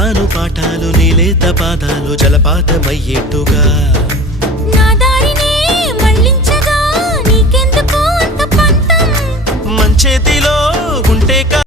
చెబుతాను పాఠాలు నీలేత పాదాలు జలపాతమయ్యేట్టుగా నా దారినే మళ్ళించగా నీకెందుకు అంత పంతం మంచేతిలో ఉంటే